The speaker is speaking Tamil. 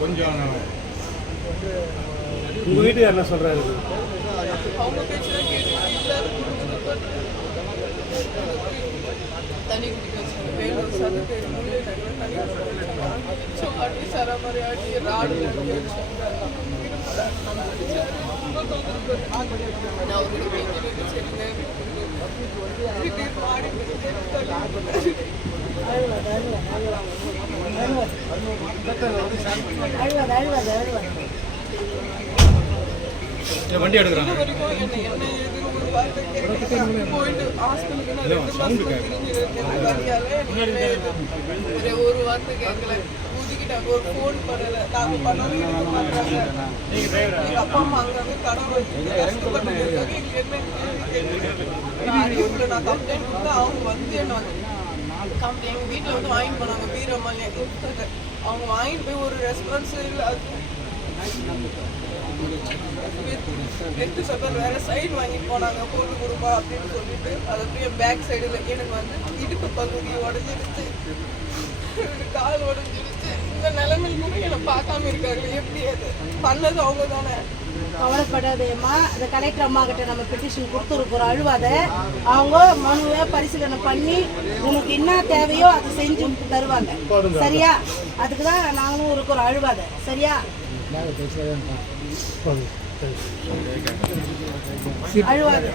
கொஞ்சம் உங்கள் வீட்டுக்கு என்ன சொல்கிறாரு? தண்ணி குடிக்க வச்சாங்க. வேலூர் சது பேர் முள்ளே தண்ணி அடி சரமாரி அடி ராடு அடி வச்சாங்க. நான் ஒரு சரிங்க பாடி வண்டி எடுக்கிறாங்க போயிட்டு ஹாஸ்பிட்டலுக்கு ஒரு வார்த்தை கேட்கல. ஊதிக்கிட்டாங்க. ஒரு ஃபோன் பண்ணல. நாங்க பண்ணணும் பண்றாங்க. எங்க அப்பா அம்மா அங்க கடன் வச்சு கஷ்டப்பட்டு இருக்காங்க. எங்களுக்கு நான் கம்ப்ளைண்ட் கொடுத்தா அவங்க வந்து என்ன எங்க வீட்டுல வந்து வாங்கிட்டு போனாங்க. வீரம்மாள் அவங்க வாங்கிட்டு போய் ஒரு ரெஸ்பான்ஸ் இல்லை. வேற சைடு வாங்கிட்டு போனாங்க. பொருள் கொடுப்பா அப்படின்னு சொல்லிட்டு அது அப்படியே பேக் சைடுல எனக்கு வந்து இடுப்பு பகுதி உடஞ்சிருச்சு, கால் உடஞ்சிருச்சு. இந்த நிலைமையில கூட என்னை பார்க்காம இருக்காங்க. எப்படி அது பண்ணது அவங்க தானே. கவலைப்படாதேம்மா, அந்த கலெக்டர் அம்மா கிட்ட நம்ம பெட்டிஷன் கொடுத்துருக்குறோம். அழுவாத. அவங்க மனுவை பரிசீலனை பண்ணி உனக்கு என்ன தேவையோ அதை செஞ்சு தருவாங்க. சரியா? அதுக்கு தான் நாங்களும் இருக்கிறோம். அழுவாத. சரியா? அழுவாது.